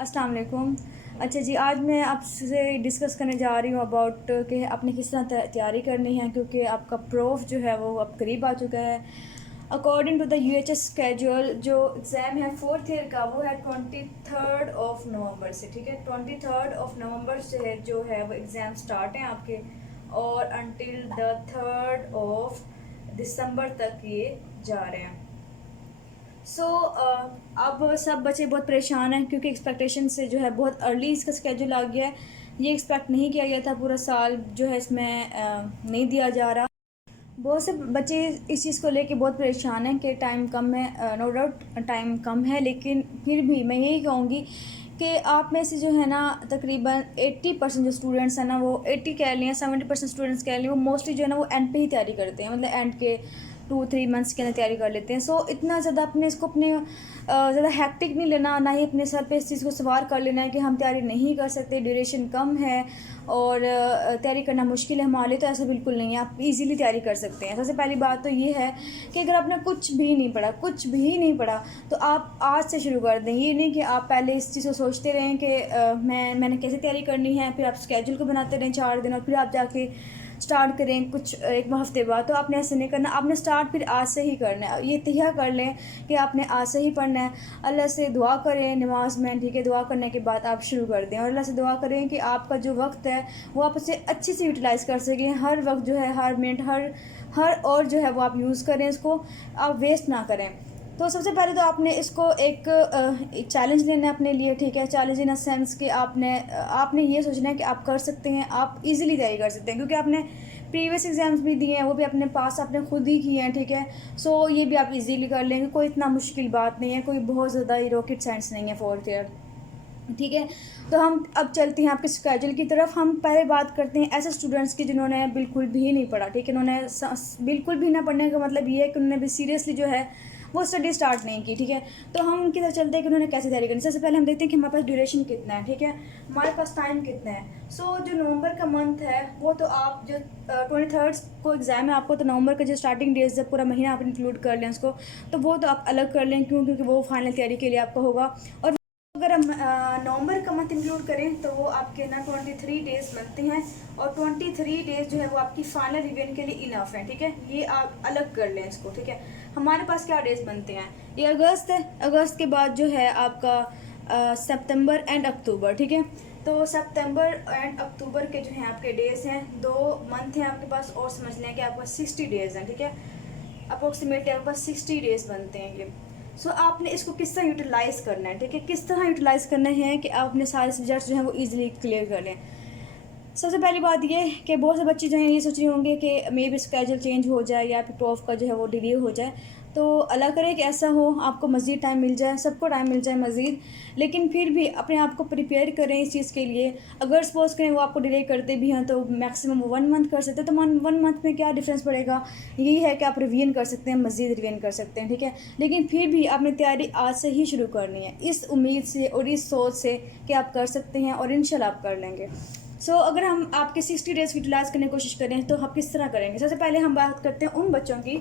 अस्सलाम वालेकुम। अच्छा जी, आज मैं आपसे डिस्कस करने जा रही हूँ अबाउट कि आपने किस तरह तैयारी करनी है, क्योंकि आपका प्रूफ जो है वो अब करीब आ चुका है। According to the UHS schedule, जो एग्ज़ाम है फोर्थ ईयर का वो है 23 नवंबर से। ठीक है, 23 से जो है वो एग्ज़ाम स्टार्ट हैं आपके, और अनटिल द 3 दिसंबर तक ये जा रहे हैं। अब सब बच्चे बहुत परेशान हैं, क्योंकि एक्सपेक्टेशन से जो है बहुत अर्ली इसका स्केड्यूल आ गया है। ये एक्सपेक्ट नहीं किया गया था, पूरा साल जो है इसमें नहीं दिया जा रहा। बहुत से बच्चे इस चीज़ को लेके बहुत परेशान हैं कि टाइम कम है। नो डाउट टाइम कम है, लेकिन फिर भी मैं यही कहूँगी कि आप में से जो है ना तकरीबन 80% जो स्टूडेंट्स हैं ना, वो 80 कह लें, 70% स्टूडेंट्स कह लें, वो मोस्टली जो है ना वो एंड पे ही तैयारी करते हैं, मतलब एंड के 2-3 मंथ्स के अंदर तैयारी कर लेते हैं। इतना ज़्यादा अपने इसको अपने ज़्यादा हैक्टिक नहीं लेना, ना ही अपने सर पे इस चीज़ को सवार कर लेना है कि हम तैयारी नहीं कर सकते, ड्यूरेशन कम है और तैयारी करना मुश्किल है हमारे लिए। तो ऐसा बिल्कुल नहीं है, आप इजीली तैयारी कर सकते हैं। सबसे पहली बात तो ये है कि अगर आपने कुछ भी नहीं पढ़ा तो आप आज से शुरू कर दें। ये नहीं कि आप पहले इस चीज़ को सोचते रहें कि मैंने कैसे तैयारी करनी है, फिर आप स्केड्यूल को बनाते रहें 4 दिन और फिर आप जाके स्टार्ट करें कुछ एक हफ्ते बाद। तो आपने ऐसे नहीं करना, आपने स्टार्ट फिर आज से ही करना है। ये तय कर लें कि आपने आज से ही पढ़ना है। अल्लाह से दुआ करें नमाज में, ठीक है, दुआ करने के बाद आप शुरू कर दें, और अल्लाह से दुआ करें कि आपका जो वक्त है वो आप उसे अच्छे से यूटिलाइज़ कर सकें। हर वक्त जो है, हर मिनट, हर और जो है वो आप यूज़ करें, इसको आप वेस्ट ना करें। तो सबसे पहले तो आपने इसको एक चैलेंज लेना है अपने लिए, ठीक है। चैलेंज इन अ सेंस कि आपने ये सोचना है कि आप कर सकते हैं, आप इजीली तैयारी कर सकते हैं, क्योंकि आपने प्रीवियस एग्जाम्स भी दिए हैं, वो भी अपने पास आपने खुद ही किए हैं, ठीक है। ये भी आप इजीली कर लेंगे, कोई इतना मुश्किल बात नहीं है, कोई बहुत ज़्यादा ही रॉकेट साइंस नहीं है फोर्थ ईयर, ठीक है। तो हम अब चलते हैं आपके स्केड्यूल की तरफ। हम पहले बात करते हैं ऐसे स्टूडेंट्स की जिन्होंने बिल्कुल भी नहीं पढ़ा, ठीक है। उन्होंने बिल्कुल भी ना पढ़ने का मतलब ये है कि उन्होंने भी सीरियसली जो है वो स्टडी स्टार्ट नहीं की, ठीक है। तो हम उनकी तरफ चलते हैं कि उन्होंने कैसे तैयारी करनी। सबसे पहले हम देखते हैं कि हमारे पास ड्यूरेशन कितना है, ठीक है, हमारे पास टाइम कितना है। जो नवंबर का मंथ है वो तो आप जो 23 को एग्ज़ाम है आपको, तो नवंबर का जो स्टार्टिंग डेज है पूरा महीना आप इंक्लूड कर लें उसको, तो वो तो आप अलग कर लें, क्योंकि वो फाइनल तैयारी के लिए आपका होगा। और अगर हम नवंबर का मंथ इंक्लूड करें तो वो आपके ना 23 डेज़ बनते हैं, और 23 डेज़ जो है वो आपकी फाइनल रिवीजन के लिए इनफ है, ठीक है। ये आप अलग कर लें इसको, ठीक है। हमारे पास क्या डेज़ बनते हैं, ये अगस्त है, अगस्त के बाद जो है आपका सितंबर एंड अक्टूबर, ठीक है। तो सितंबर एंड अक्टूबर के जो हैं आपके डेज़ हैं, 2 मंथ हैं आपके पास, और समझ लें कि आपके पास 60 डेज़ हैं, ठीक है। अप्रोक्सीमेटली आपके पास 60 डेज़ बनते हैं ये। आपने इसको किस तरह यूटिलाइज़ करना है, ठीक है, किस तरह यूटिलाइज़ करना है कि आप अपने सारे सब्जेक्ट्स जो हैं वो ईजिली क्लियर कर लें। सबसे पहली बात ये कि बहुत से बच्चे जो हैं ये सोच रहे होंगे कि मे बी स्केड्यूल चेंज हो जाए या फिर प्रॉफ का जो है वो डिले हो जाए। तो अल्लाह करे कि ऐसा हो, आपको मज़ीद टाइम मिल जाए, सबको टाइम मिल जाए मज़ीद, लेकिन फिर भी अपने आप को प्रिपेयर करें इस चीज़ के लिए। अगर सपोज़ करें वो आपको डिले करते भी हैं तो मैक्सिमम 1 मंथ कर सकते हैं, तो 1 मंथ में क्या डिफरेंस पड़ेगा। यही है कि आप रिवीजन कर सकते हैं, मज़ीद रिवीजन कर सकते हैं, ठीक है। लेकिन फिर भी आपने तैयारी आज से ही शुरू करनी है, इस उम्मीद से और इस सोच से कि आप कर सकते हैं, और इंशाल्लाह आप कर लेंगे। अगर हम आपके 60 डेज़ यूटिलाइज़ करने की कोशिश करें तो हम किस तरह करेंगे। सबसे पहले हम बात करते हैं उन बच्चों की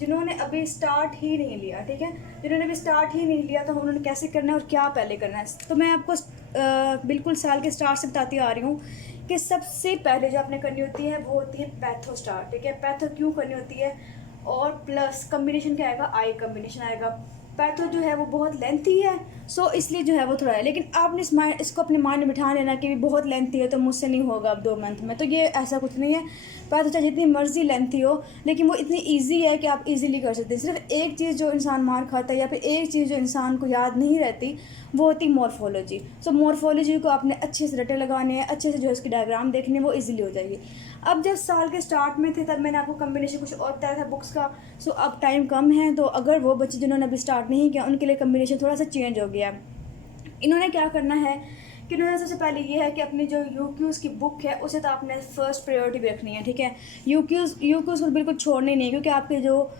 जिन्होंने अभी स्टार्ट ही नहीं लिया, ठीक है। जिन्होंने अभी स्टार्ट ही नहीं लिया तो उन्होंने कैसे करना है और क्या पहले करना है। तो मैं आपको बिल्कुल साल के स्टार्ट से बताती आ रही हूँ कि सबसे पहले जो आपने करनी होती है वो होती है पैथो स्टार्ट, ठीक है। पैथो क्यों करनी होती है, और प्लस कम्बिनेशन क्या आएगा, आई कम्बिनेशन आएगा। पैथो जो है वो बहुत लेंथी है, इसलिए जो है वो थोड़ा है, लेकिन आपने इसको अपने माइंड में बिठा लेना कि बहुत लेंथी है तो मुझसे नहीं होगा अब 2 मंथ में। तो ये ऐसा कुछ नहीं है। पैथो चाहे जितनी मर्जी लेंथी हो, लेकिन वो इतनी ईजी है कि आप इजीली कर सकते हैं। सिर्फ एक चीज़ जो इंसान मार खाता है या फिर एक चीज़ जो इंसान को याद नहीं रहती, वो होती मॉर्फोलॉजी। मॉर्फोलॉजी को आपने अच्छे से रटे लगाने हैं, अच्छे से जो इसकी डायग्राम देखने, वो ईजिली हो जाएगी। अब जब साल के स्टार्ट में थे तब मैंने आपको कम्बिनेशन कुछ और बताया था बुक्स का। अब टाइम कम है, तो अगर वो बच्चे जिन्होंने अभी स्टार्ट नहीं किया उनके लिए कम्बिनेशन थोड़ा सा चेंज हो गया। इन्होंने क्या करना है कि इन्होंने सबसे पहले ये है कि अपनी जो यूक्यूज़ की बुक है उसे तो आपने फर्स्ट प्रायोरिटी भी रखनी है, ठीक है। यूक्यूज़ को बिल्कुल छोड़ने नहीं, क्योंकि आपके जो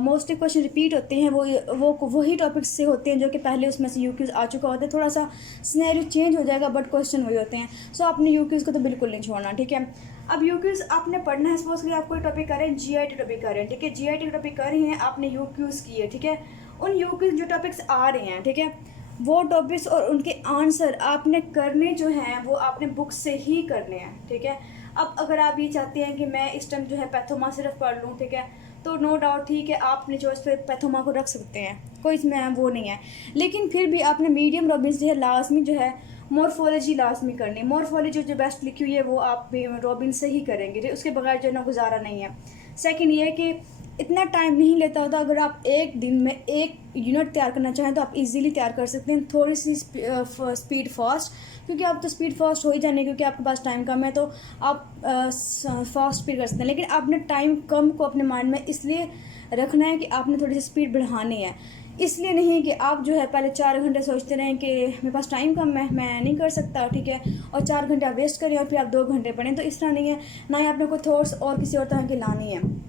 मोस्टली क्वेश्चन रिपीट होते हैं वो वही टॉपिक्स से होते हैं जो कि पहले उसमें से यूक्यूज़ आ चुका होता है। थोड़ा सा सिनेरियो चेंज हो जाएगा बट क्वेश्चन वही होते हैं। आपने यूक्यूज़ को तो बिल्कुल नहीं छोड़ना, ठीक है। अब यूक्यूज़ आपने पढ़ना है, सपोज करिए आप कोई टॉपिक कर रहे हैं, जीआईटी टॉपिक कर रहे हैं, ठीक है। जीआईटी टॉपिक कर रहे हैं, आपने यूक्यूज़ की है, ठीक है। उन यूक्यूज़ जो टॉपिक्स आ रहे हैं, ठीक है, वो टॉपिक्स और उनके आंसर आपने करने जो हैं वो आपने बुक से ही करने हैं, ठीक है। अब अगर आप ये चाहते हैं कि मैं इस टाइम जो है पैथोमा सिर्फ पढ़ लूँ, ठीक है, तो नो डाउट ठीक है, आपने चॉइस पे पैथोमा को रख सकते हैं, कोई इसमें वो नहीं है। लेकिन फिर भी आपने मीडियम रॉबिन्स जो है लाजमी जो है मॉर्फोलॉजी लाजमी करनी। मॉर्फोलॉजी जो बेस्ट लिखी हुई है वो आप रॉबिन से ही करेंगे, उसके बगैर जो है ना गुजारा नहीं है। सेकंड ये है कि इतना टाइम नहीं लेता होता, अगर आप एक दिन में एक यूनिट तैयार करना चाहें तो आप इजीली तैयार कर सकते हैं, थोड़ी सी स्पीड फास्ट, क्योंकि आप तो स्पीड फास्ट हो ही जाने क्योंकि आपके पास टाइम कम है, तो आप फास्ट स्पीड कर सकते हैं। लेकिन आपने टाइम कम को अपने माइंड में इसलिए रखना है कि आपने थोड़ी सी स्पीड बढ़ानी है, इसलिए नहीं कि आप जो है पहले 4 घंटे सोचते रहें कि मेरे पास टाइम कम है, मैं नहीं कर सकता, ठीक है, और 4 घंटे आप वेस्ट करें और फिर आप 2 घंटे पढ़ें, तो इस तरह नहीं है। ना ही आपने कोई थॉट्स और किसी और तरह की लानी है।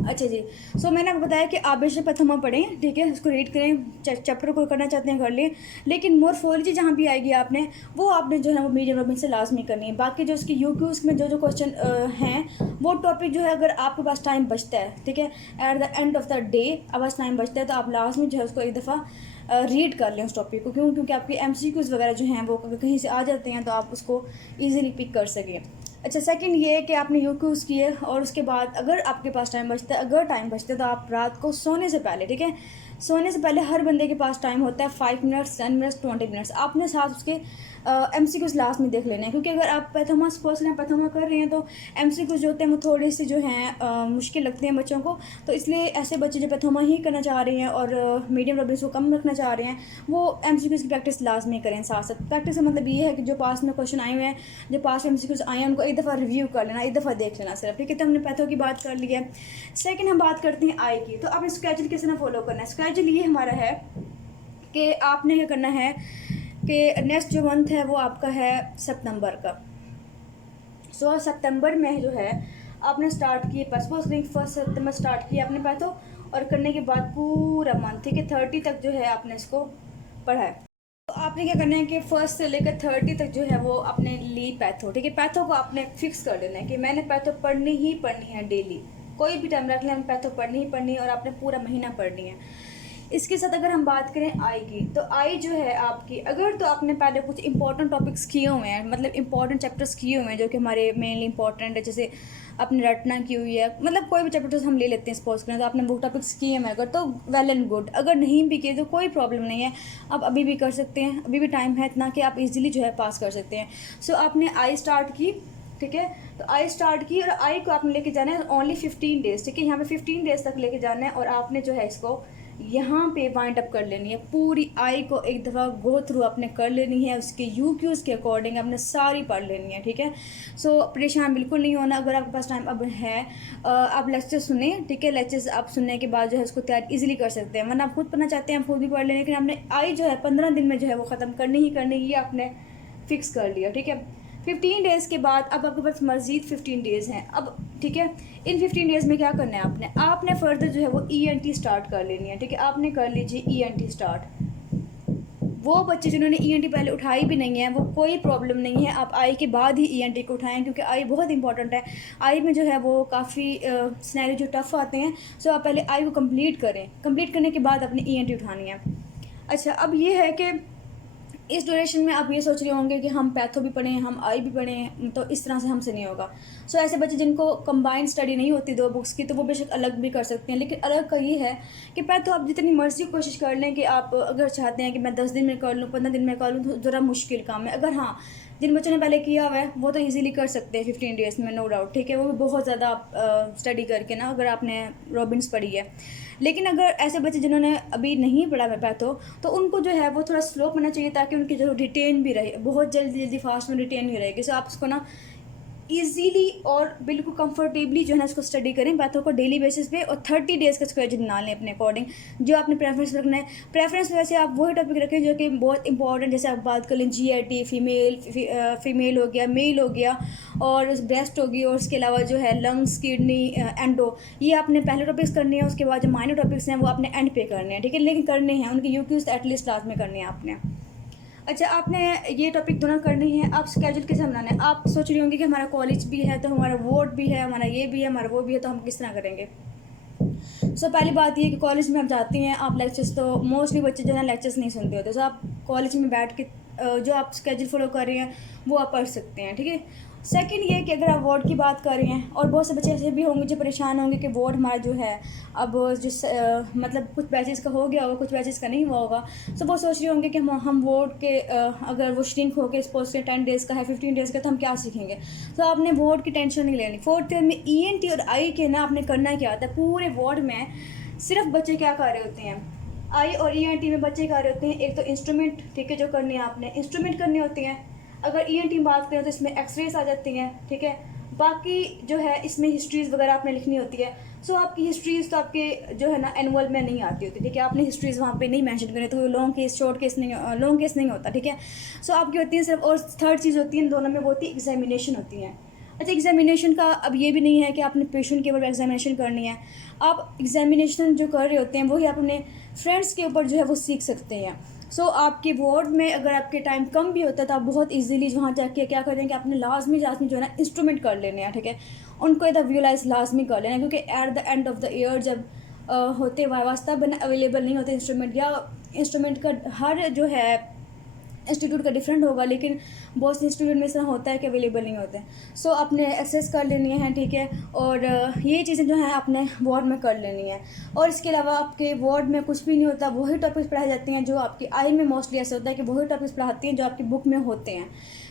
अच्छा जी, सो मैंने आपको बताया कि आप बेशक प्रथमा पढ़ें, ठीक है, उसको रीड करें, चैप्टर को करना चाहते हैं कर लें, लेकिन मॉर्फोलॉजी जहाँ भी आएगी आपने वो आपने जो है वो मीडियम रॉबिन से लाजमी करनी है। बाकी जो उसकी यूक्यूज़ में जो जो क्वेश्चन हैं वो टॉपिक जो है अगर आपके पास टाइम बचता है, ठीक है, at the end of the day आपके पास टाइम बचता है तो आप लाजमी जो है उसको एक दफ़ा रीड कर लें उस टॉपिक को, क्योंकि आपके MCQs वगैरह जो हैं वो अगर कहीं से आ जाते हैं तो आप उसको ईजिली पिक कर सकें। अच्छा, सेकंड ये है कि आपने यूक्यूज़ किए और उसके बाद अगर आपके पास टाइम बचता है, अगर टाइम बचता है तो आप रात को सोने से पहले, ठीक है, सोने से पहले हर बंदे के पास टाइम होता है 5 मिनट्स, 10 मिनट्स, 20 मिनट्स, आपने साथ उसके MCQs लास्ट में देख लेना है, क्योंकि अगर आप पैथोमा सपोज लें पैथोमा कर रहे हैं तो MCQs जो होते हैं वो थोड़े से जो हैं मुश्किल लगते हैं बच्चों को, तो इसलिए ऐसे बच्चे जो पैथोमा ही करना चाह रहे हैं और मीडियम रॉबिन्स को कम रखना चाह रहे हैं वो MCQs की प्रैक्टिस लाजमी करें। साथ साथ प्रैक्टिस का मतलब ये है कि जो पास में क्वेश्चन आए हुए हैं, जो पास में MCQs आए हैं, उनको एक दफ़ा रिव्यू कर लेना, एक दफ़ा देख लेना सिर्फ, ठीक है। तो हमने पैथो की बात कर ली है। सेकेंड हम बात करते हैं आई की। तो आपने स्केड्यूल किस तरह फॉलो करना है। स्केड्यूल ये हमारा है कि आपने क्या करना है कि नेक्स्ट जो मंथ है वो आपका है सितंबर का। सो सितंबर में जो है आपने स्टार्ट किए, सपोज 1 सितंबर स्टार्ट किया आपने पैथो, और करने के बाद पूरा मंथ, ठीक है, 30 तक जो है आपने इसको पढ़ा है। तो आपने क्या करना है कि 1 से लेकर 30 तक जो है वो आपने ली पैथो, ठीक है। पैथो को आपने फिक्स कर देना है कि मैंने पैथो पढ़नी ही पढ़नी है डेली, कोई भी टाइम रख लें, पैथो पढ़नी ही पढ़नी है और आपने पूरा महीना पढ़नी है। इसके साथ अगर हम बात करें आई की, तो आई जो है आपकी, अगर तो आपने पहले कुछ इंपॉर्टेंट टॉपिक्स किए हुए हैं, मतलब इंपॉर्टेंट चैप्टर्स किए हुए हैं जो कि हमारे मेनली इंपॉर्टेंट है, जैसे आपने रटना की हुई है, मतलब कोई भी चैप्टर्स हम ले लेते हैं सपोज करें, तो आपने वो टॉपिक्स किए हैं अगर, तो वेल एंड गुड। अगर नहीं भी किए तो कोई प्रॉब्लम नहीं है, आप अभी भी कर सकते हैं, अभी भी टाइम है इतना कि आप इजीली जो है पास कर सकते हैं। सो आपने आई स्टार्ट की, ठीक है, तो आई स्टार्ट की और आई को आपने लेके जाना है ओनली 15 डेज़, ठीक है, यहाँ पे 15 डेज़ तक लेके जाना है और आपने जो है इसको यहाँ पे वाइंड अप कर लेनी है। पूरी आई को एक दफ़ा गो थ्रू आपने कर लेनी है, उसके यूक्यूज़ के अकॉर्डिंग आपने सारी पढ़ लेनी है, ठीक है। सो परेशान बिल्कुल नहीं होना, अगर आपके पास टाइम अब है आप लेक्चर सुने, ठीक है, लेक्चर्स आप सुनने के बाद जो है उसको तैयार इजीली कर सकते हैं, वरना आप खुद पढ़ना चाहते हैं आप खुद भी पढ़ लें, लेकिन आपने आई जो है 15 दिन में जो है वो ख़त्म करनी ही करनी, ये आपने फिक्स कर लिया, ठीक है। 15 डेज़ के बाद अब आपके पास मज़ीद 15 डेज़ हैं अब, ठीक है। इन 15 डेज़ में क्या करना है आपने फर्दर जो है वो ENT स्टार्ट कर लेनी है, ठीक है। आपने कर लीजिए ENT स्टार्ट। वो बच्चे जिन्होंने ENT पहले उठाई भी नहीं है वो कोई प्रॉब्लम नहीं है, आप आई के बाद ही ENT को उठाएं, क्योंकि आई बहुत इंपॉर्टेंट है। आई में जो है वो काफ़ी सिनेरियो जो टफ़ आते हैं, सो आप पहले आई को कंप्लीट करें, कंप्लीट करने के बाद अपनी ENT उठानी है। अच्छा, अब ये है कि इस ड्यूरेशन में आप ये सोच रहे होंगे कि हम पैथो भी पढ़ें, हम आई भी पढ़ें, तो इस तरह से हमसे नहीं होगा। सो ऐसे बच्चे जिनको कंबाइंड स्टडी नहीं होती 2 बुक्स की, तो वो बेशक अलग भी कर सकते हैं, लेकिन अलग का ये है कि पैथो आप जितनी मर्जी कोशिश कर लें कि आप अगर चाहते हैं कि मैं 10 दिन में कर लूँ, 15 दिन में कर लूँ, तो ज़रा मुश्किल काम है। अगर हाँ जिन बच्चों ने पहले किया हुआ है वो तो इजीली कर सकते हैं 15 डेज़ में, नो डाउट, ठीक है, वो भी बहुत ज़्यादा आप स्टडी करके ना, अगर आपने रॉबिन्स पढ़ी है। लेकिन अगर ऐसे बच्चे जिन्होंने अभी नहीं पढ़ा है पैथो, तो उनको जो है वो थोड़ा स्लो पढ़ना चाहिए ताकि उनकी जो रिटेन भी रहे, बहुत जल्दी फास्ट में रिटेन नहीं रहेगी। सो आप उसको ना ईजीली और बिल्कुल कंफर्टेबली जो है ना इसको स्टडी करें पैथो को डेली बेसिस पे, और 30 डेज़ का स्केड्यूल बना लें अपने अकॉर्डिंग, जो आपने प्रेफरेंस रखना है। प्रेफरेंस वैसे आप वही टॉपिक रखें जो कि बहुत इंपॉर्टेंट, जैसे आप बात कर लें GIT, फीमेल हो गया, मेल हो गया, और ब्रेस्ट होगी, और उसके अलावा जो है लंग्स, किडनी, एंडो, ये आपने पहले टॉपिक्स करने हैं। उसके बाद जो माइनर टॉपिक्स हैं वो आपने एंड पे करने हैं, ठीक है, लेकिन करने हैं उनके यूक्यूज़ एटलीस्ट लास्ट में करने हैं आपने। अच्छा, आपने ये टॉपिक दोनों करने हैं। आप स्केड्यूल कैसे बनाना है, आप सोच रहे होंगे कि हमारा कॉलेज भी है तो हमारा वोट भी है, हमारा ये भी है, हमारा वो भी है, तो हम किस तरह करेंगे। सो पहली बात ये कि कॉलेज में आप जाती हैं आप लेक्चर्स, तो मोस्टली बच्चे जो है लेक्चर्स नहीं सुनते होते। सो आप कॉलेज में बैठ के जो आप स्केड्यूल फॉलो कर रहे हैं वो आप पढ़ सकते हैं, ठीक है। सेकंड ये कि अगर आप वार्ड की बात कर रहे हैं, और बहुत से बच्चे ऐसे भी होंगे जो परेशान होंगे कि वार्ड हमारा जो है अब मतलब कुछ बैचेस का हो गया होगा, कुछ बैचेस का नहीं हुआ होगा। सो वो सोच रहे होंगे कि हम वार्ड के अगर वो श्रिंक होकर सपोज के 10 डेज़ का है, 15 डेज़ का, तो हम क्या सीखेंगे। तो आपने वार्ड की टेंशन नहीं लेनी। फोर्थ ईयर में ENT और आई के ना आपने करना क्या होता है, पूरे वार्ड में सिर्फ बच्चे क्या कर रहे होते हैं, आई और ENT में बच्चे कर रहे होते हैं, एक तो इंस्ट्रूमेंट, ठीक है, जो करनी है आपने इंस्ट्रूमेंट करनी होती हैं। अगर ENT में बात करें तो इसमें एक्सरेज आ जाती हैं, ठीक है। बाकी जो है इसमें हिस्ट्रीज़ वगैरह आपने लिखनी होती है। सो आपकी हिस्ट्रीज़ तो आपके जो है ना एनुअल में नहीं आती होती, ठीक है। आपने हिस्ट्रीज़ वहाँ पे नहीं मेंशन करें, तो लॉन्ग केस शॉर्ट केस नहीं, लॉन्ग केस नहीं होता, ठीक है। सो आपकी होती है सिर्फ, और थर्ड चीज़ होती है इन दोनों में, वो होती है एग्जामिनेशन होती हैं। अच्छा, एग्जामिनेशन का अब ये भी नहीं है कि आपने पेशेंट के ऊपर एग्जामिनेशन करनी है। आप एग्जामिनेशन जो कर रहे होते हैं वही आप अपने फ्रेंड्स के ऊपर जो है वो सीख सकते हैं। सो आपके वार्ड में अगर आपके टाइम कम भी होता है तो आप बहुत इजीली वहाँ जाके क्या करें कि आपने लाजमी जो है ना इंस्ट्रूमेंट कर लेने हैं, ठीक है। उनको इधर विजुलाइज लाजमी कर लेना, क्योंकि at the end of the year जब होते वाइवास तब अवेलेबल नहीं होते इंस्ट्रूमेंट, या इंस्ट्रूमेंट का हर जो है इंस्टीट्यूट का डिफरेंट होगा, लेकिन बहुत से इंस्टीट्यूट में ऐसा होता है कि अवेलेबल नहीं होते। सो आपने एक्सेस कर लेनी है, ठीक है। और ये चीज़ें जो हैं आपने वार्ड में कर लेनी है। और इसके अलावा आपके वार्ड में कुछ भी नहीं होता, वही टॉपिक्स पढ़ाई जाती हैं जो आपकी आई में मोस्टली ऐसा होता है कि वही टॉपिक्स पढ़ाती हैं जो आपकी बुक में होते हैं।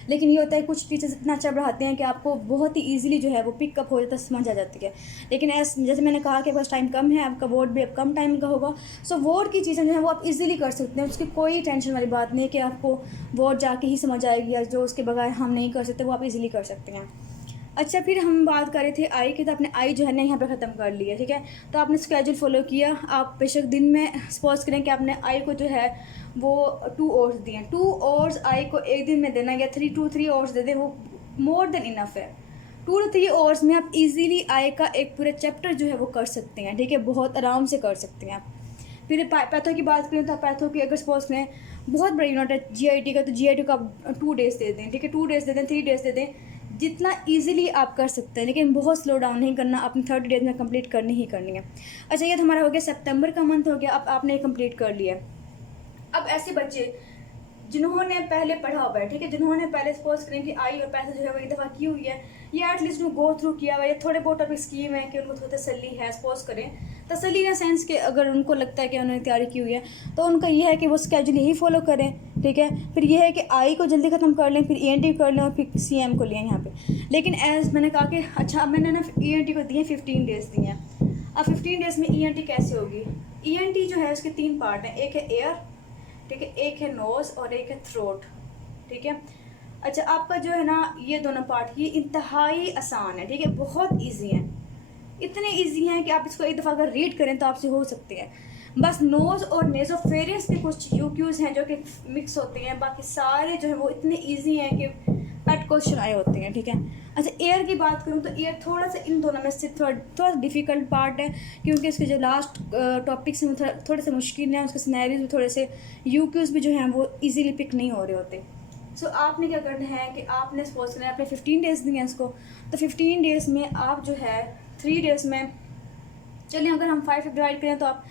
लेकिन ये होता है कुछ टीचर्स इतना अच्छा पढ़ाते हैं कि आपको बहुत ही ईजिली जो है वो पिकअप हो जाता है, समझ आ जाती है। लेकिन जैसे मैंने कहा कि बस टाइम कम है, आपका बोर्ड भी अब कम टाइम का होगा। सो बोर्ड की चीज़ें जो है वो आप इजीली कर सकते हैं, उसकी कोई टेंशन वाली बात नहीं है कि आपको बोर्ड जाके ही समझ आएगी, या जो उसके बगैर हम नहीं कर सकते वो आप इजीली कर सकते हैं। अच्छा, फिर हम बात कर रहे थे आई की, तो आपने आई जो है ना यहाँ पे ख़त्म कर लिया, ठीक है। तो आपने स्केड्यूल फॉलो किया। आप बेशक दिन में सपोज करें कि आपने आई को जो है वो 2 आवर्स दिए, 2 आवर्स आई को एक दिन में देना, या 3 आवर्स दे दें, वो मोर देन इनफ है। 2 to 3 आवर्स में आप इजीली आई का एक पूरा चैप्टर जो है वो कर सकते हैं, ठीक है, बहुत आराम से कर सकते हैं आप। फिर पैथो की बात करें तो पैथो की अगर सपोज करें बहुत बड़ी यूनिट है GIT का, तो GIT का आप 2 डेज़ दे दें, ठीक है, 2 डेज़ दे दें, 3 डेज़ दे दें, जितना इजीली आप कर सकते हैं। लेकिन बहुत स्लो डाउन नहीं करना, अपनी 30 डेज़ में कंप्लीट करनी ही करनी है। अच्छा, ये तो हमारा हो गया सितंबर का मंथ हो गया, अब आपने कंप्लीट कर लिया। अब ऐसे बच्चे जिन्होंने पहले पढ़ा हुआ है, ठीक है, जिन्होंने पहले सपोज करें कि आई और पैसे जो है वो एक दफ़ा की हुई है, या एटलीस्ट वो गो थ्रू किया हुआ है, थोड़े बहुत टॉपिक्स किए हुए हैं कि उनको थोड़ी तसल्ली है, सपोज करें तसल्ली इन सेंस कि अगर उनको लगता है कि उन्होंने तैयारी की हुई है, तो उनका ये है कि वो स्केड्यूल यही फॉलो करें, ठीक है। फिर ये है कि आई को जल्दी ख़त्म कर लें, फिर ENT कर लें, और फिर CM को लें यहाँ पे। लेकिन एज मैंने कहा कि अच्छा, मैंने ना ENT को दिए 15 डेज़ दिए हैं। अब 15 डेज़ में ENT कैसे होगी। ENT जो है उसके 3 पार्ट हैं, एक है एयर, ठीक है, एक है नोज़ और एक है थ्रोट, ठीक है। अच्छा, आपका जो है ना ये दोनों पार्ट ये इंतहाई आसान है, ठीक है, बहुत इजी है, इतने इजी हैं कि आप इसको एक दफ़ा अगर रीड करें तो आपसे हो सकते हैं। बस नोज़ और नेज़ोफेरियस के कुछ UQs हैं जो कि मिक्स होते हैं, बाकी सारे जो है वो इतने इजी हैं कि पेट क्वेश्चन आए होते हैं, ठीक है। अच्छा, एयर की बात करूँ तो एयर थोड़ा सा इन दोनों में से थोड़ा डिफ़िकल्ट पार्ट है, क्योंकि इसके जो लास्ट टॉपिक्स हैं थोड़े से मुश्किल हैं, उसके सिनेरियोज भी थोड़े से UQs भी जो हैं वो इजीली पिक नहीं हो रहे होते। सो आपने क्या करना है कि आपने सपोज करना है आपने 15 डेज़ दिए हैं इसको, तो 15 डेज़ में आप जो है 3 डेज़ में, चलिए अगर हम 5 डिवाइड करें तो आप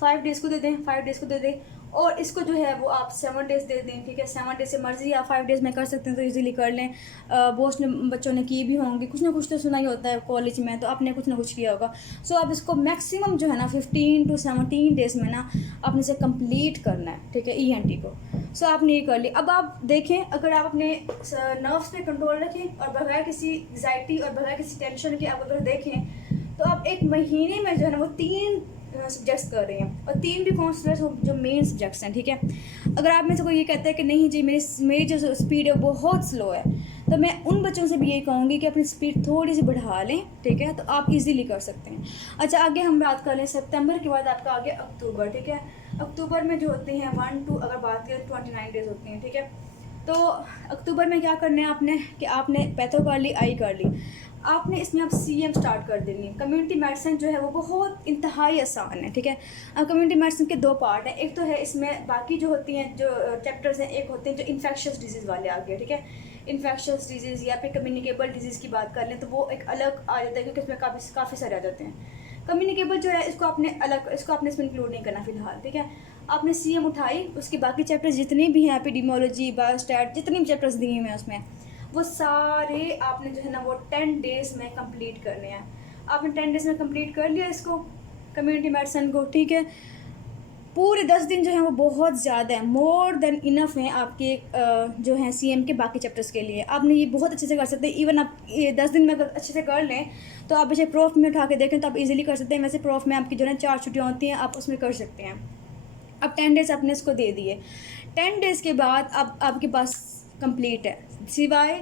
5 डेज़ को दे दें, 5 डेज़ को दे दें, और इसको जो है वो आप 7 डेज़ दे दें, ठीक है। 7 डेज़ से मर्ज़ी आप 5 डेज़ में कर सकते हैं तो इजीली कर लें। बहुत ने बच्चों ने की भी होंगी, कुछ ना कुछ तो सुना ही होता है कॉलेज में, तो आपने कुछ ना कुछ किया होगा। सो आप इसको मैक्सिमम जो है ना 15 to 17 डेज़ में ना आपने इसे कंप्लीट करना है, ठीक है, ENT को। सो आपने ये कर लिया। अब आप देखें, अगर आप अपने नर्व्स पे कंट्रोल रखें और बगैर किसी एग्जाइटी और बगैर किसी टेंशन के आप अगर देखें, तो आप 1 महीने में जो है ना वो 3 सब्जेक्ट्स कर रही हैं, और 3 भी कौन से जो मेन सब्जेक्ट्स हैं, ठीक है। अगर आप में से कोई ये कहता है कि नहीं जी मेरी जो स्पीड है वो बहुत स्लो है, तो मैं उन बच्चों से भी यही कहूँगी कि अपनी स्पीड थोड़ी सी बढ़ा लें, ठीक है, तो आप इजीली कर सकते हैं। अच्छा, आगे हम बात कर लें सितंबर के बाद आपका आगे अक्टूबर, ठीक है। अक्टूबर में जो होते हैं 1 to अगर बात करें 29 डेज़ होती हैं, ठीक है। तो अक्टूबर में क्या करना है आपने कि आपने पैथो कर ली, आई कर ली, आपने इसमें अब CM स्टार्ट कर देनी है। कम्युनिटी मेडिसिन जो है वो बहुत इंतहाई आसान है, ठीक है। अब कम्युनिटी मेडिसिन के 2 पार्ट हैं, एक तो है इसमें बाकी जो होती हैं जो चैप्टर्स हैं, एक होते हैं जो इन्फेक्शस डिजीज़ वाले आ गए, ठीक है। इन्फेक्शस डिजीज़ या फिर कम्युनिकेबल डिजीज़ की बात कर लें तो वो एक अलग आ जाता है, क्योंकि इसमें काफ़ी सारे आ जाते हैं। कम्युनिकेबल जो है इसको आपने इसमें इंक्लूड नहीं करना फ़िलहाल, ठीक है। आपने CM उठाई, उसके बाकी चैप्टर्स जितने भी हैं, एपिडेमियोलॉजी, बायोस्टैट, जितने भी चैप्टर्स दिए हुए हैं उसमें, वो सारे आपने जो है ना वो 10 डेज़ में कंप्लीट करने हैं। आपने 10 डेज़ में कंप्लीट कर लिया इसको, कम्युनिटी मेडिसिन को, ठीक है। पूरे 10 दिन जो है वो बहुत ज़्यादा है, मोर देन इनफ है आपके जो हैं CM के बाकी चैप्टर्स के लिए। आपने ये बहुत अच्छे से कर सकते हैं। इवन आप ये 10 दिन में अगर अच्छे से कर लें तो आप इसे प्रोफ में उठा के देखें तो आप इजीली कर सकते हैं। वैसे प्रोफ में आपकी जो है 4 छुट्टियाँ होती हैं, आप उसमें कर सकते हैं। अब 10 डेज़ आपने इसको दे दिए, 10 डेज़ के बाद अब आपके पास कंप्लीट है, सिवाय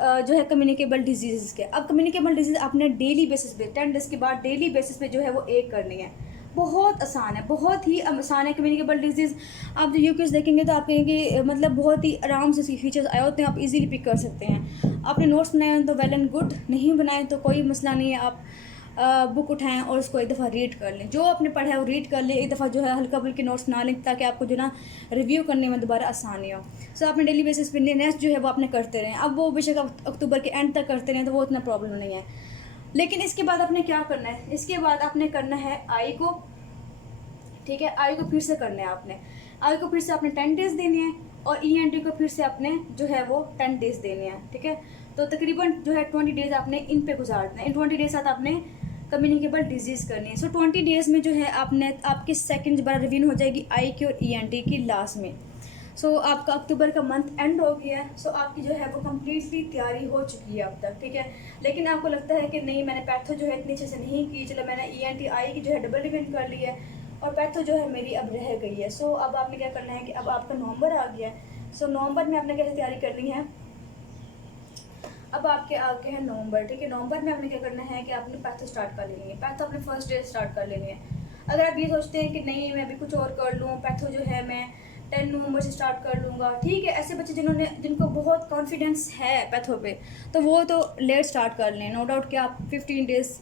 जो है कम्युनिकेबल डिजीज़ के। अब कम्युनिकेबल डिजीज़ आपने डेली बेसिस पे 10 डेज़ के बाद डेली बेसिस पे जो है वो एक करनी है। बहुत आसान है, बहुत ही आसान है कम्युनिकेबल डिजीज़। आप जो यूकेज देखेंगे तो आप कहेंगे मतलब बहुत ही आराम से इसके फीचर्स आए होते हैं, आप इजीली पिक कर सकते हैं। आपने नोट्स बनाए हैं तो वेल एंड गुड, नहीं बनाए तो कोई मसला नहीं है। आप बुक उठाएं और उसको एक दफ़ा रीड कर लें, जो आपने पढ़ा है वो रीड कर लें, एक दफ़ा जो है हल्का फुल्के नोट्स बना लें ताकि आपको जो ना रिव्यू करने में दोबारा आसानी हो। सो आपने डेली बेसिस पे नेक्स्ट जो है वो आपने करते रहें। अब वो बेशक आप अक्टूबर के एंड तक करते रहें तो वो इतना प्रॉब्लम नहीं है। लेकिन इसके बाद आपने क्या करना है, इसके बाद आपने करना है आई को, ठीक है। आई को फिर से करना है आपने, आई को फिर से आपने 10 डेज़ देने हैं और ENT को फिर से आपने जो है वो 10 डेज़ देने हैं, ठीक है। तो तकरीबन जो है 20 डेज़ आपने इन पे गुजारना है। इन 20 डेज़ साथ आपने कम्युनिकेबल डिजीज़ करनी है। सो 20 डेज़ में जो है आपने आपकी सेकंड दोबारा रिवीजन हो जाएगी आई की और ENT की लास्ट में। सो आपका अक्टूबर का मंथ एंड हो गया है। सो आपकी जो है वो कम्प्लीटली तैयारी हो चुकी है अब तक, ठीक है। लेकिन आपको लगता है कि नहीं मैंने पैथो जो है इतनी अच्छे से नहीं की, चलो मैंने ENT आई की जो है डबल रिवीजन कर ली है और पैथो जो है मेरी अब रह गई है। सो अब आपने क्या करना है कि अब आपका नवंबर आ गया है। सो नवंबर में आपने कैसे तैयारी करनी है, अब आपके आगे है नवंबर, ठीक है। नवंबर में आपने क्या करना है कि आपने पैथो स्टार्ट कर लेनी है, पैथो अपने फर्स्ट डे स्टार्ट कर लेनी है। अगर आप ये सोचते हैं कि नहीं मैं अभी कुछ और कर लूँ, पैथो जो है मैं 10 नवंबर से स्टार्ट कर लूँगा, ठीक है। ऐसे बच्चे जिनको बहुत कॉन्फिडेंस है पैथो पे तो वो तो लेट स्टार्ट कर लें, नो डाउट कि आप 15 डेज़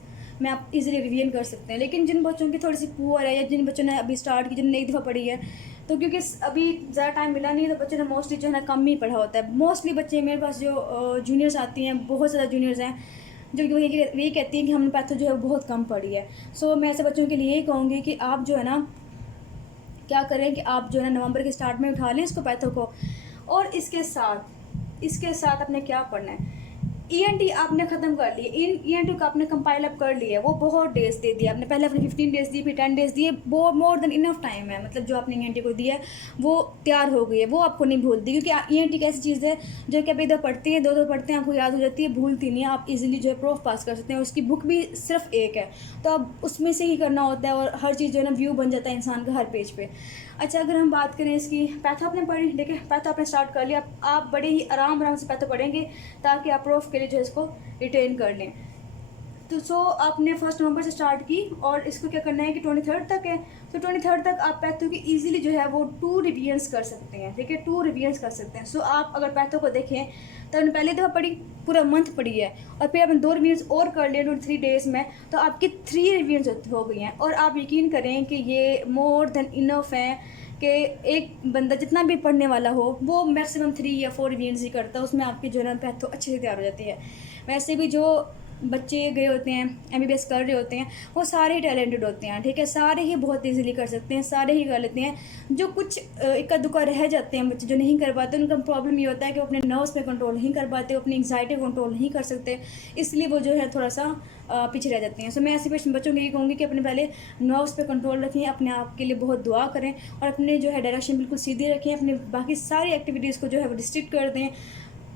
में आप इजीली रिवीजन कर सकते हैं। लेकिन जिन बच्चों की थोड़ी सी पुअर है या जिन बच्चों ने अभी स्टार्ट की, जिनने एक दफ़ा पढ़ी है, तो क्योंकि अभी ज़्यादा टाइम मिला नहीं है तो बच्चों ने मोस्टली जो है ना कम ही पढ़ा होता है। मोस्टली बच्चे मेरे पास जो जूनियर्स आती हैं, बहुत ज़्यादा जूनियर्स हैं जो यही कहती हैं कि हमने पैथो जो है बहुत कम पढ़ी है। सो मैं ऐसे बच्चों के लिए यही कहूँगी कि आप जो है ना क्या करें कि आप जो है नवंबर के स्टार्ट में उठा लें इसको पैथो को। और इसके साथ आपने क्या पढ़ना है, ENT आपने ख़त्म कर ली, ENT का आपने कंपाइल अप कर लिया, वो बहुत डेज दे दिया आपने। पहले आपने 15 डेज़ दी, फिर 10 डेज़ दिए, वो मोर देन इनफ टाइम है। मतलब जो आपने ENT को दिया है वो तैयार हो गई है, वो आपको नहीं भूलती। क्योंकि ENT एक ऐसी चीज़ है जो कि आप इधर पढ़ती है, दो पढ़ते हैं, आपको याद हो जाती है, भूलती नहीं है, आप इजीली जो है प्रूफ पास कर सकते हैं। उसकी बुक भी सिर्फ एक है तो आप उसमें से ही करना होता है और हर चीज़ जो है ना व्यू बन जाता है इंसान का हर पेज पे। अच्छा, अगर हम बात करें इसकी, पैथो आपने पढ़ी, देखिए पैथो आपने स्टार्ट कर लिया, आप बड़े ही आराम से पैथो पढ़ेंगे ताकि आप प्रूफ के लिए जो है इसको रिटेन कर लें। तो सो आपने 1 नवंबर से स्टार्ट की और इसको क्या करना है कि 23 तक है। तो 23 तक आप पैथो की इजीली जो है वो 2 रिवीजन्स कर सकते हैं, ठीक है, 2 रिवीजन्स कर सकते हैं। सो आप अगर पैथो को देखें तो आपने पहले दफ़ा पढ़ी, पूरा मंथ पढ़ी है और फिर आपने 2 रिवीजन्स और कर लिए 23 डेज़ में, तो आपकी 3 रिवीजन्स हो गई हैं। और आप यकीन करें कि ये मोर देन इनफ है कि एक बंदा जितना भी पढ़ने वाला हो वो मैक्सिमम 3 या 4 रिवीजन्स ही करता है, उसमें आपकी जो है ना पैथो अच्छे से तैयार हो जाती है। वैसे भी जो बच्चे गए होते हैं MBBS कर रहे होते हैं वो सारे ही टैलेंटेड होते हैं, ठीक है, सारे ही बहुत इजीली कर सकते हैं, सारे ही कर लेते हैं। जो कुछ इक्का दुक्का रह जाते हैं बच्चे जो नहीं कर पाते, उनका प्रॉब्लम ये होता है कि वो अपने नर्व्स पे कंट्रोल नहीं कर पाते, अपनी एंग्जाइटी कंट्रोल नहीं कर सकते, इसलिए वो जो है थोड़ा सा पीछे रह जाते हैं। सो मैं ऐसे बच्चों को ये कहूँगी कि अपने पहले नर्व्स पे कंट्रोल रखें, अपने आप के लिए बहुत दुआ करें और अपने जो है डायरेक्शन बिल्कुल सीधी रखें, अपने बाकी सारी एक्टिविटीज़ को जो है वो रिस्ट्रिक्ट कर दें।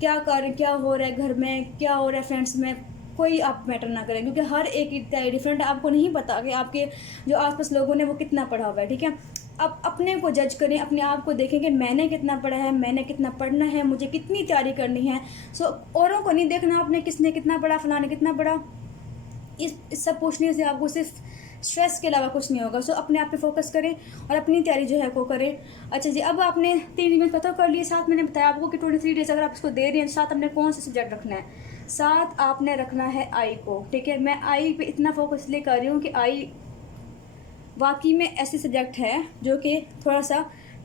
क्या करें, क्या हो रहा है घर में, क्या हो रहा है फ्रेंड्स में, कोई आप मैटर ना करें, क्योंकि हर एक इतना डिफरेंट है। आपको नहीं पता कि आपके जो आसपास लोगों ने वो कितना पढ़ा हुआ है, ठीक है। आप अपने को जज करें, अपने आप को देखें कि मैंने कितना पढ़ा है, मैंने कितना पढ़ना है, मुझे कितनी तैयारी करनी है। सो औरों को नहीं देखना आपने किसने कितना पढ़ा, फलाने कितना पढ़ा, इस सब पूछने से आपको सिर्फ स्ट्रेस के अलावा कुछ नहीं होगा। सो अपने आप पे फोकस करें और अपनी तैयारी जो है वो करें। अच्छा जी, अब आपने 3 रिवीजन पता कर लिए, साथ मैंने बताया आपको कि 23 डेज अगर आप इसको दे रहे हैं, साथ हमने कौन सा सब्जेक्ट रखना है, साथ आपने रखना है आई को, ठीक है। मैं आई पे इतना फोकस इसलिए कर रही हूँ कि आई वाकई में ऐसे सब्जेक्ट है जो कि थोड़ा सा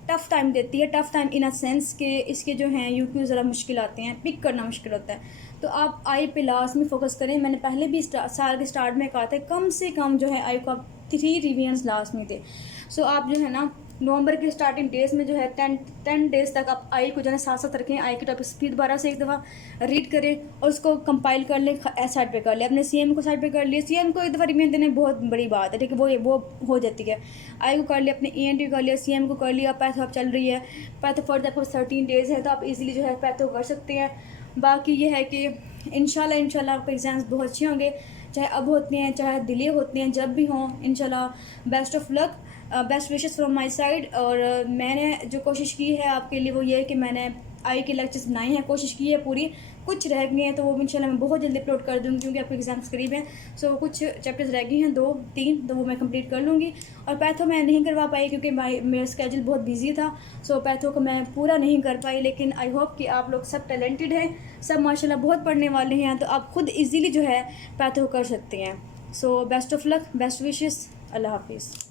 टफ़ टाइम देती है, tough time in a sense कि इसके जो हैं यूक्यू ज़रा मुश्किल आते हैं, पिक करना मुश्किल होता है। तो आप आई पे लास्ट में फ़ोकस करें। मैंने पहले भी साल के स्टार्ट में कहा था कम से कम जो है आई को आप 3 रिवीजन्स लास्ट में दे। सो आप जो है ना नवंबर के स्टार्टिंग डेज में जो है 10 डेज़ तक आप आई को जो है साथ साथ रखें, आई के टॉपिक्स फिर दोबारा से एक दफ़ा रीड करें और उसको कंपाइल कर लें, साइड पे कर लें, अपने सीएम को साइड पे कर लिए। सीएम को एक दफ़ा रिवीजन देने बहुत बड़ी बात है, ठीक है, वो हो जाती है। आई को कर लिया, अपने ईएनटी को कर लिया, सीएम को कर लिया, पैथो अब चल रही है, पैथो फर्द आपको 13 डेज़ है तो आप इजीली जो है पैथो कर सकते हैं। बाकी ये है कि इंशाल्लाह आपके एग्ज़ाम्स बहुत अच्छे होंगे, चाहे अब होते हैं चाहे डिले होते हैं, जब भी हों इंशाल्लाह best of luck, best wishes from my side. और मैंने जो कोशिश की है आपके लिए वो ये है कि मैंने आई के लेक्चर्स बनाए हैं, कोशिश की है पूरी, कुछ रह गए हैं तो वो इंशाल्लाह मैं बहुत जल्दी अपलोड कर दूँगी क्योंकि आपके एग्ज़ाम्स करीब हैं। सो कुछ चैप्टर्स रह गए हैं 2-3, तो वो मैं कंप्लीट कर लूँगी। और पैथो मैं नहीं करवा पाई क्योंकि मेरा स्केजूल बहुत बिजी था, सो पैथो को मैं पूरा नहीं कर पाई। लेकिन आई होप कि आप लोग सब टैलेंटेड हैं, सब माशाल्लाह बहुत पढ़ने वाले हैं, तो आप खुद ईजीली जो है पैथो कर सकते हैं। So best of luck, best wishes, अल्लाह हाफिज़।